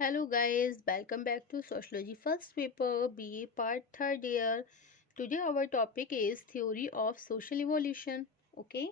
Hello guys, welcome back to Sociology First Paper BA Part Third Year. Today our topic is Theory of Social Evolution. Okay,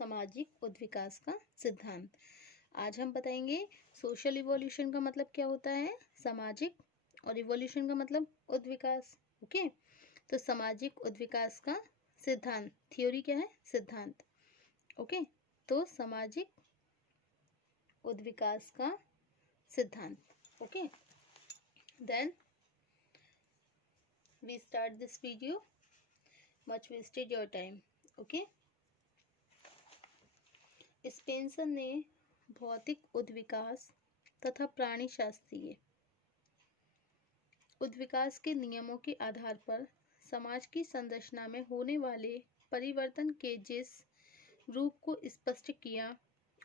सामाजिक उद्विकास का सिद्धांत। आज हम बताएंगे social evolution का मतलब क्या होता है, सामाजिक, और इवोल्यूशन का मतलब उद्विकास। ओके, तो सामाजिक उद्विकास का सिद्धांत, थ्योरी क्या है, सिद्धांत। ओके, तो सामाजिक उद्विकास का सिद्धांत। Okay, then we start this video. Much wasted your time. Okay, Spencer ने भौतिक उद्विकास तथा प्राणी शास्त्रीय उद्विकास के नियमों के आधार पर समाज की संरचना में होने वाले परिवर्तन के जिस रूप को स्पष्ट किया,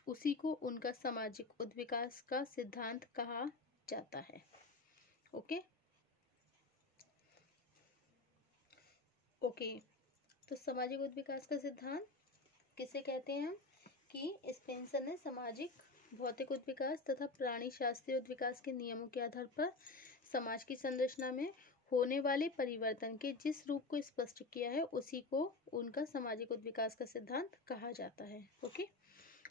उसी को उनका सामाजिक उद्विकास का सिद्धांत कहा जाता है। ओके ओके, तो सामाजिक उद्विकास का सिद्धांत किसे कहते हैं हम, कि स्पेंसर ने सामाजिक भौतिक उद्विकास तथा प्राणी शास्त्रीय उद्विकास के नियमों के आधार पर समाज की संरचना में होने वाले परिवर्तन के जिस रूप को स्पष्ट किया है, उसी को उनका सामाजिक उद्विकास का सिद्धांत कहा जाता है। ओके,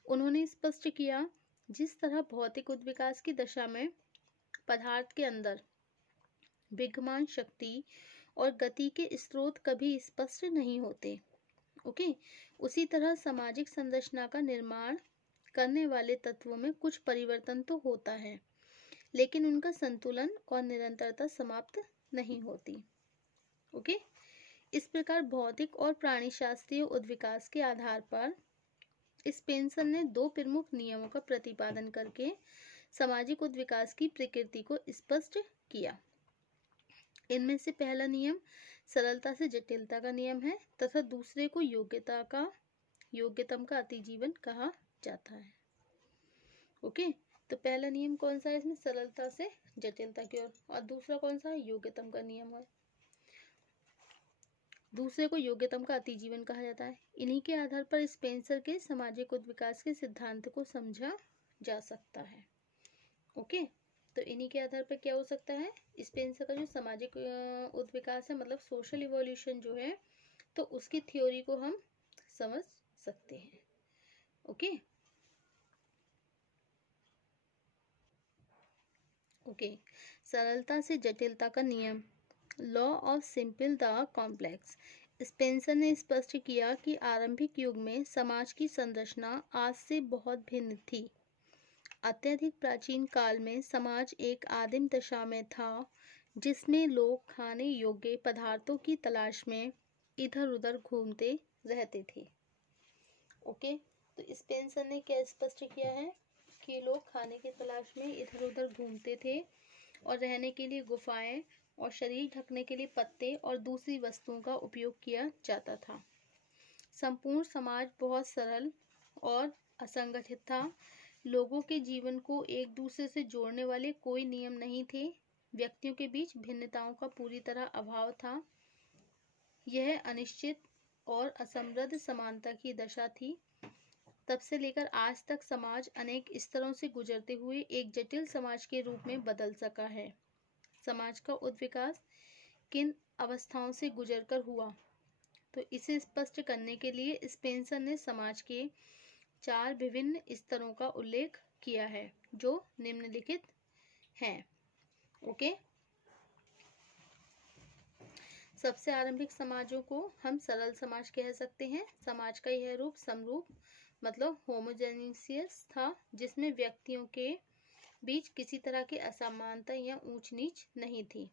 उन्होंने स्पष्ट किया, जिस तरह भौतिक उद्विकास की दशा में पदार्थ के अंदर विद्यमान शक्ति और गति के स्रोत कभी स्पष्ट नहीं होते, ओके, उसी तरह सामाजिक संरचना का निर्माण करने वाले तत्वों में कुछ परिवर्तन तो होता है, लेकिन उनका संतुलन और निरंतरता समाप्त नहीं होती। ओके, इस प्रकार भौतिक और प्राणी शास्त्रीय उद्विकास के आधार पर स्पेंसर ने दो प्रमुख नियमों का प्रतिपादन करके सामाजिक उद्विकास की प्रकृति को स्पष्ट किया। इनमें से पहला नियम सरलता से जटिलता का नियम है तथा दूसरे को योग्यतम का अतिजीवन कहा जाता है। ओके, तो पहला नियम कौन सा है इसमें, सरलता से जटिलता की ओर, और दूसरा कौन सा है, योग्यतम का नियम है। दूसरे को योग्यतम का अतिजीवन कहा जाता है। इन्हीं के आधार पर स्पेंसर के सामाजिक उद्विकास के सिद्धांत को समझा जा सकता है। ओके, तो इन्हीं के आधार पर क्या हो सकता है, स्पेंसर का जो सामाजिक उद्विकास है, मतलब सोशल इवोल्यूशन जो है, तो उसकी थ्योरी को हम समझ सकते हैं। ओके ओके, सरलता से जटिलता का नियम, law of simple the complex. Spencer ने स्पष्ट किया कि आरंभिक युग में समाज की संरचना आज से बहुत भिन्न थी। अत्यधिक प्राचीन काल में समाज एक आदिम दशा में था, जिसमें लोग खाने योग्य पदार्थों की तलाश में इधर उधर घूमते रहते थे। ओके, तो स्पेंसर ने क्या स्पष्ट किया है, कि लोग खाने की तलाश में इधर उधर घूमते थे और रहने के लिए गुफाएं और शरीर ढकने के लिए पत्ते और दूसरी वस्तुओं का उपयोग किया जाता था। संपूर्ण समाज बहुत सरल और असंगठित था। लोगों के जीवन को एक दूसरे से जोड़ने वाले कोई नियम नहीं थे। व्यक्तियों के बीच भिन्नताओं का पूरी तरह अभाव था। यह अनिश्चित और असमृद्ध समानता की दशा थी। तब से लेकर आज तक समाज अनेक स्तरों से गुजरते हुए एक जटिल समाज के रूप में बदल सका है। समाज का उद्विकास किन अवस्थाओं से गुजरकर हुआ, तो इसे स्पष्ट करने के लिए स्पेंसर ने समाज के 4 विभिन्न स्तरों का उल्लेख किया है, जो निम्नलिखित हैं। ओके, सबसे आरंभिक समाजों को हम सरल समाज कह सकते हैं। समाज का यह रूप समरूप मतलब होमोजेनियस था, जिसमें व्यक्तियों के बीच किसी तरह की असमानता या ऊंच नीच नहीं थी।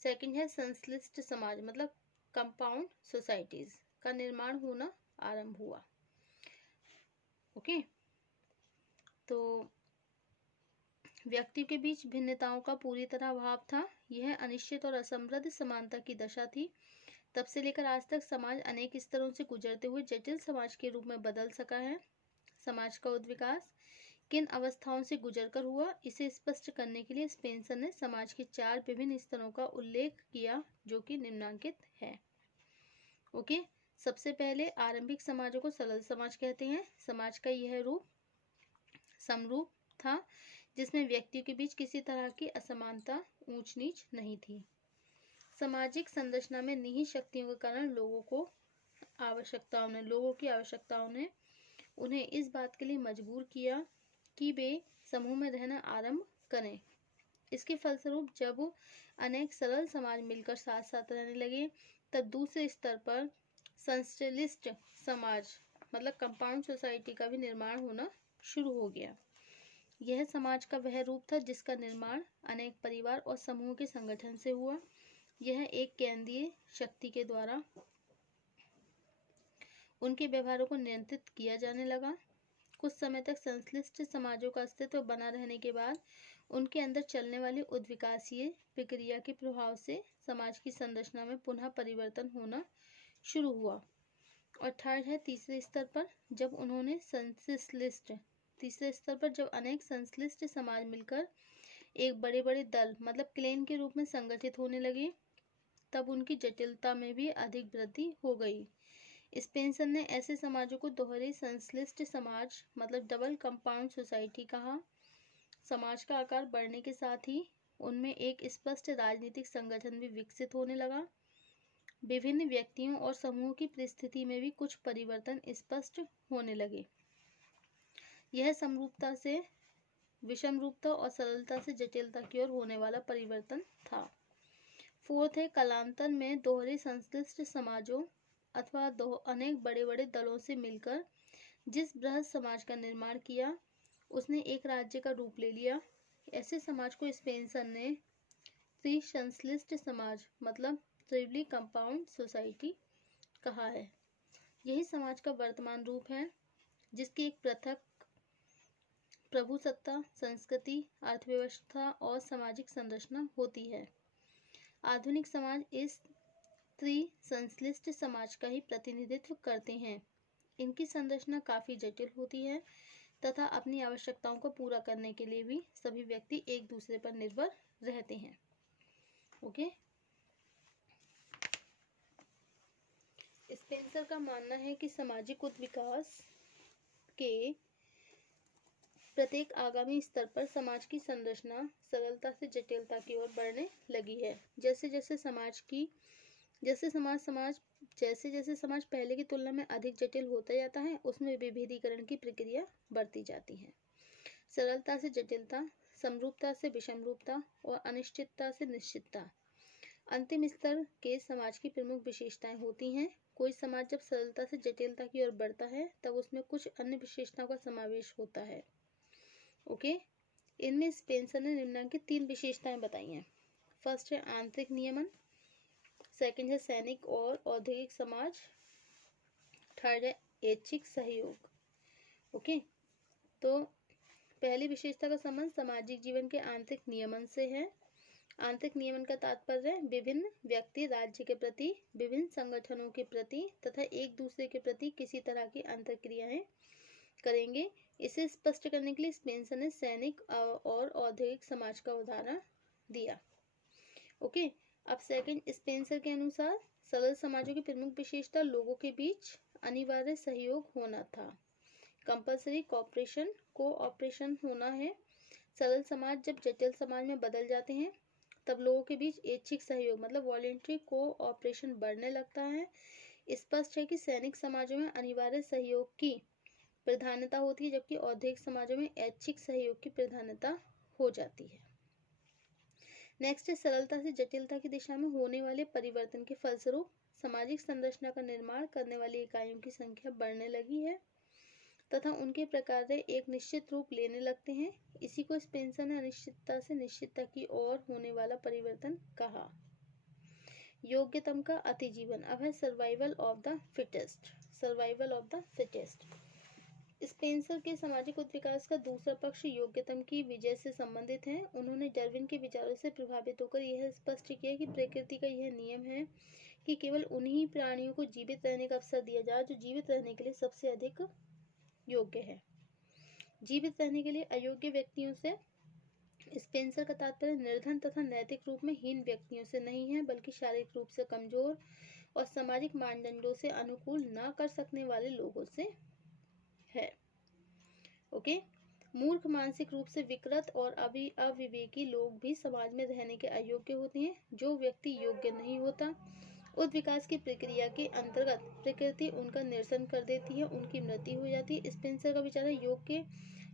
सेकंड है संश्लिष्ट समाज, मतलब कंपाउंड सोसाइटीज का निर्माण होना आरंभ हुआ। ओके, तो व्यक्ति के बीच भिन्नताओं का पूरी तरह अभाव था। यह अनिश्चित और असमृद्ध समानता की दशा थी। तब से लेकर आज तक समाज अनेक स्तरों से गुजरते हुए जटिल समाज के रूप में बदल सका है। समाज का उद्विकास किन अवस्थाओं से गुजरकर हुआ, इसे स्पष्ट करने के लिए स्पेंसर ने समाज के 4 विभिन्न स्तरों का उल्लेख किया, जो कि निम्नांकित है। ओके, सबसे पहले आरंभिक समाजों को सरल समाज कहते हैं। समाज का यह रूप समरूप था, जिसमें व्यक्तियों के बीच किसी तरह की असमानता, ऊंच नीच नहीं थी। सामाजिक संरचना में निहित शक्तियों के कारण लोगों की आवश्यकताओं ने उन्हें इस बात के लिए मजबूर किया कि वे समूह में रहना आरंभ करें। इसके फलस्वरूप जब अनेक सरल समाज मिलकर साथ साथ रहने लगे, तब दूसरे स्तर पर संश्लिष्ट समाज मतलब कंपाउंड सोसाइटी का भी निर्माण होना शुरू हो गया। यह समाज का वह रूप था जिसका निर्माण अनेक परिवार और समूह के संगठन से हुआ। यह एक केंद्रीय शक्ति के द्वारा उनके व्यवहारों को नियंत्रित किया जाने लगा। कुछ समय तक संश्लिष्ट समाजों का अस्तित्व बना रहने के बाद उनके अंदर चलने वाली उद्विकासीय प्रक्रिया के प्रभाव से समाज की संरचना में पुनः परिवर्तन होना शुरू हुआ। और थर्ड है तीसरे स्तर पर जब अनेक संश्लिष्ट समाज मिलकर एक बड़े बड़े दल मतलब क्लेन के रूप में संगठित होने लगे, तब उनकी जटिलता में भी अधिक वृद्धि हो गई। स्पेंसर ने ऐसे समाजों को दोहरे संश्लिष्ट समाज मतलब डबल कंपाउंड सोसाइटी कहा। समाज का आकार बढ़ने के साथ ही उनमें एक स्पष्ट राजनीतिक संगठन भी विकसित होने लगा। विभिन्न व्यक्तियों और समूहों की परिस्थिति में भी कुछ परिवर्तन स्पष्ट होने लगे। यह समरूपता से विषमरूपता और सरलता से जटिलता की ओर होने वाला परिवर्तन था। फोर्थ है कालांतर में दोहरे संश्लिष्ट समाजों अथवा अनेक बड़े बड़े दलों से मिलकर जिस बृहद समाज का निर्माण किया उसने एक राज्य का रूप ले लिया। ऐसे समाज को स्पेंसर ने त्रिसंश्लिष्ट समाज मतलब ट्रिपली कंपाउंड सोसाइटी कहा है। यही समाज का वर्तमान रूप है जिसकी एक पृथक प्रभुसत्ता, संस्कृति, अर्थव्यवस्था और सामाजिक संरचना होती है। आधुनिक समाज इस त्रिसंश्लिष्ट समाज का ही प्रतिनिधित्व करते हैं। इनकी संरचना काफी जटिल होती है तथा अपनी आवश्यकताओं को पूरा करने के लिए भी सभी व्यक्ति एक दूसरे पर निर्भर रहते हैं। ओके। स्पेंसर का मानना है कि सामाजिक उत्विकास के प्रत्येक आगामी स्तर पर समाज की संरचना सरलता से जटिलता की ओर बढ़ने लगी है। जैसे जैसे समाज पहले की तुलना में अधिक जटिल होता जाता है, उसमें विभेदीकरण की प्रक्रिया बढ़ती जाती है। सरलता से जटिलता, समरूपता से विषमरूपता और अनिश्चितता से निश्चितता अंतिम स्तर के समाज की प्रमुख विशेषताएं होती हैं। कोई समाज जब सरलता से जटिलता की ओर बढ़ता है तब उसमें कुछ अन्य विशेषताओं का समावेश होता है। ओके। इनमें स्पेंसर ने निम्नलिखित 3 विशेषताएं बताई हैं। फर्स्ट है आंतरिक नियमन, सेकंड है सैनिक और औद्योगिक समाज, थर्ड है ऐच्छिक सहयोग। ओके। तो पहली विशेषता का संबंध सामाजिक जीवन के आंतरिक नियमन से है। आंतरिक नियमन का तात्पर्य विभिन्न व्यक्ति राज्य के प्रति, विभिन्न संगठनों के प्रति तथा एक दूसरे के प्रति किसी तरह की अंतरक्रियाएं करेंगे। इसे स्पष्ट करने के लिए स्पेंसर ने सैनिक और औद्योगिक समाज का उदाहरण दिया। ओके। अब सेकंड, स्पेंसर के अनुसार सरल समाजों की प्रमुख विशेषता लोगों के बीच अनिवार्य सहयोग होना था। कंपल्सरी कोऑपरेशन होना है। सरल समाज जब जटिल समाज में बदल जाते हैं तब लोगों के बीच ऐच्छिक सहयोग मतलब वॉलेंट्री कोऑपरेशन बढ़ने लगता है। स्पष्ट है कि सैनिक समाजों में अनिवार्य सहयोग की प्रधानता होती है जबकि औद्योगिक समाजों में ऐच्छिक सहयोग की प्रधानता हो जाती है। नेक्स्ट है सरलता से जटिलता की दिशा में होने वाले परिवर्तन के फलस्वरूप सामाजिक संरचना का निर्माण करने वाली इकाइयों की संख्या बढ़ने लगी है तथा उनके प्रकार एक निश्चित रूप लेने लगते हैं। इसी को स्पेंसर ने अनिश्चितता से निश्चितता की ओर होने वाला परिवर्तन कहा। योग्यतम का अतिजीवन। अब है survival of the fittest. Spencer के सामाजिक उत्विकास का दूसरा पक्ष योग्यतम की विजय से संबंधित है। उन्होंने डार्विन के विचारों से प्रभावित होकर यह स्पष्ट किया कि प्रकृति का यह नियम है कि केवल उन्हीं प्राणियों को जीवित रहने का अवसर दिया जाए जो जीवित रहने के लिए सबसे अधिक योग्य है। जीवित रहने के लिए अयोग्य व्यक्तियों से स्पेंसर का तात्पर्य निर्धन तथा नैतिक रूप में हीन व्यक्तियों से नहीं है, बल्कि शारीरिक रूप से कमजोर और सामाजिक मानदंडों से अनुकूल न कर सकने वाले लोगों से है। ओके। मूर्ख, मानसिक रूप से विकृत और अविवेकी लोग भी समाज में रहने के अयोग्य होते हैं। जो व्यक्ति योग्य नहीं होता, उद्विकास की प्रक्रिया के अंतर्गत प्रकृति उनका निरसन कर देती है, उनकी मृत्यु हो जाती है। स्पेंसर का विचार है, योग के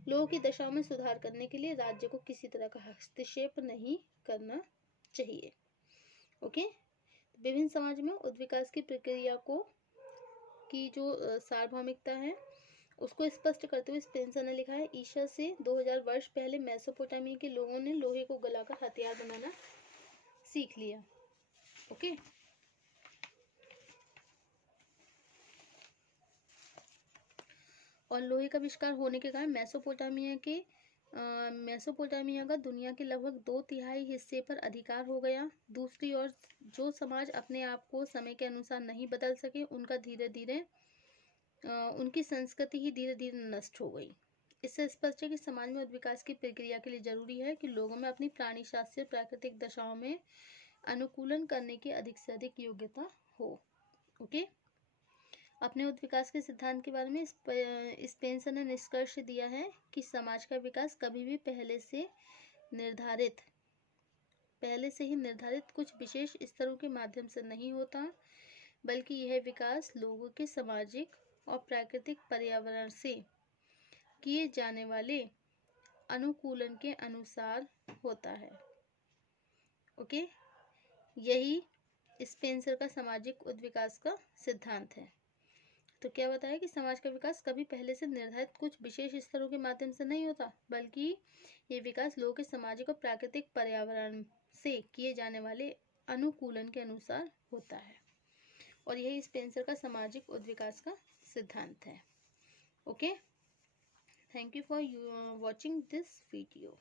लोगों की दशा में सुधार करने के लिए राज्य को किसी तरह का हस्तक्षेप नहीं करना चाहिए। ओके, विभिन्न समाज में उद्विकास की प्रक्रिया की जो सार्वभौमिकता है उसको स्पष्ट करते हुए स्पेंसर ने लिखा है, ईसा से 2000 वर्ष पहले मेसोपोटामिया के लोगों ने लोहे को गलाकर हथियार बनाना सीख लिया। ओके, और लोहे का आविष्कार होने के कारण मेसोपोटामिया का दुनिया के लगभग 2/3 हिस्से पर अधिकार हो गया। दूसरी ओर जो समाज अपने आप को समय के अनुसार नहीं बदल सके, उनकी संस्कृति ही धीरे धीरे नष्ट हो गई। इससे स्पष्ट है कि समाज में उद्विकास की प्रक्रिया के लिए जरूरी है कि लोगों में अपनी प्राणी शास्त्रीय प्राकृतिक दशाओं में अनुकूलन करने की अधिक से अधिक योग्यता हो। ओके, अपने उद्विकास के सिद्धांत के बारे में स्पेंसर ने निष्कर्ष दिया है कि समाज का विकास कभी भी पहले से ही निर्धारित कुछ विशेष स्तरों के माध्यम से नहीं होता, बल्कि यह विकास लोगों के सामाजिक और प्राकृतिक पर्यावरण से किए जाने वाले अनुकूलन के अनुसार होता है। ओके, यही स्पेंसर का सामाजिक उद्विकास का सिद्धांत है। तो क्या बताया कि समाज का विकास कभी पहले से निर्धारित कुछ विशेष स्तरों के माध्यम से नहीं होता, बल्कि ये विकास लोगों के सामाजिक और प्राकृतिक पर्यावरण से किए जाने वाले अनुकूलन के अनुसार होता है, और यही स्पेंसर का सामाजिक उद्विकास का सिद्धांत है। Okay, thank you for watching this video.